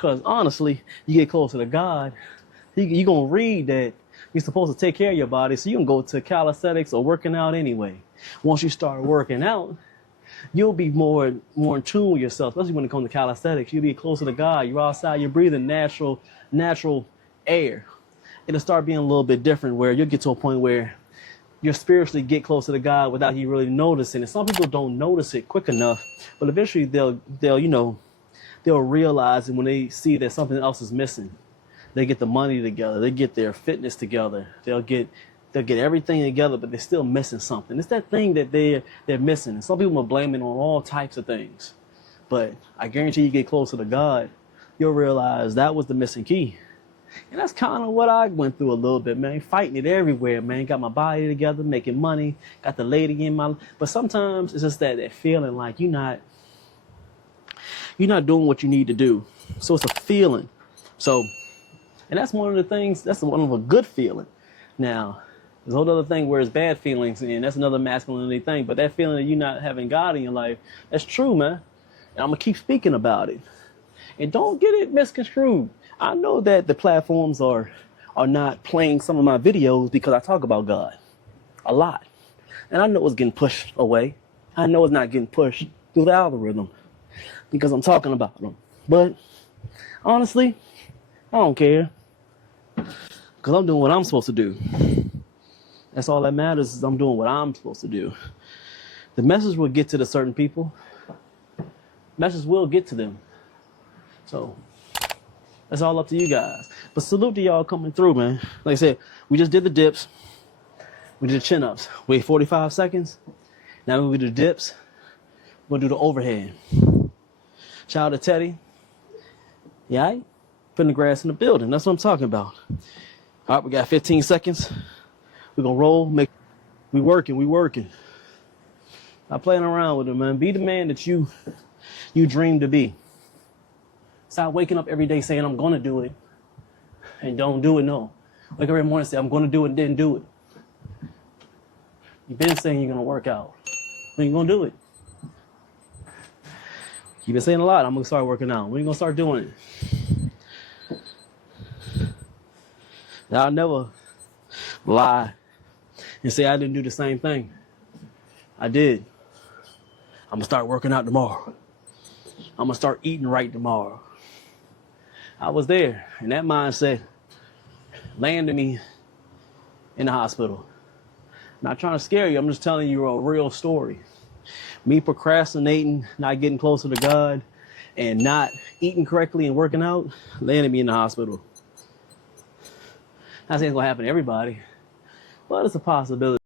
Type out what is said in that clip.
Because honestly, you get closer to God, you're going to read that you're supposed to take care of your body, so you can go to calisthenics or working out anyway. Once you start working out, you'll be more in tune with yourself, especially when it comes to calisthenics. You'll be closer to God. You're outside, you're breathing natural air. It'll start being a little bit different where you'll get to a point where you spiritually get closer to God without you really noticing it. Some people don't notice it quick enough, but eventually they'll realize it when they see that something else is missing. They get the money together, they get their fitness together, they'll get everything together, but they're still missing something. It's that thing that they're missing. And some people are blaming on all types of things. But I guarantee you get closer to God, you'll realize that was the missing key. And that's kind of what I went through a little bit, man. Fighting it everywhere, man. Got my body together, making money, got the lady in my... But sometimes it's just that feeling like you're not doing what you need to do. So it's a feeling. So, and that's one of the things, that's one of a good feeling. Now, there's a whole other thing where it's bad feelings, and that's another masculinity thing. But that feeling that you're not having God in your life, that's true, man. And I'm going to keep speaking about it. And don't get it misconstrued. I know that the platforms are not playing some of my videos because I talk about God a lot. And I know it's getting pushed away. I know it's not getting pushed through the algorithm because I'm talking about them. But honestly, I don't care because I'm doing what I'm supposed to do. That's all that matters is I'm doing what I'm supposed to do. The message will get to the certain people. Message will get to them. So that's all up to you guys. But salute to y'all coming through, man. Like I said, we just did the dips. We did the chin-ups. Wait 45 seconds. Now we do the dips. We're going to do the overhead. Shout out to Teddy. Yeah, right? Putting the grass in the building. That's what I'm talking about. All right, we got 15 seconds. We're going to roll. We working. Not playing around with it, man. Be the man that you dream to be. Stop waking up every day saying, I'm going to do it. And don't do it, no. Wake up every morning and say, I'm going to do it and didn't do it. You've been saying you're going to work out. When you going to do it? You've been saying a lot, I'm going to start working out. When you going to start doing it? Now, I'll never lie and say I didn't do the same thing. I did. I'm going to start working out tomorrow. I'm going to start eating right tomorrow. I was there, and that mindset landed me in the hospital. Not trying to scare you, I'm just telling you a real story. Me procrastinating, not getting closer to God, and not eating correctly and working out landed me in the hospital. Not saying it's going to happen to everybody, but it's a possibility.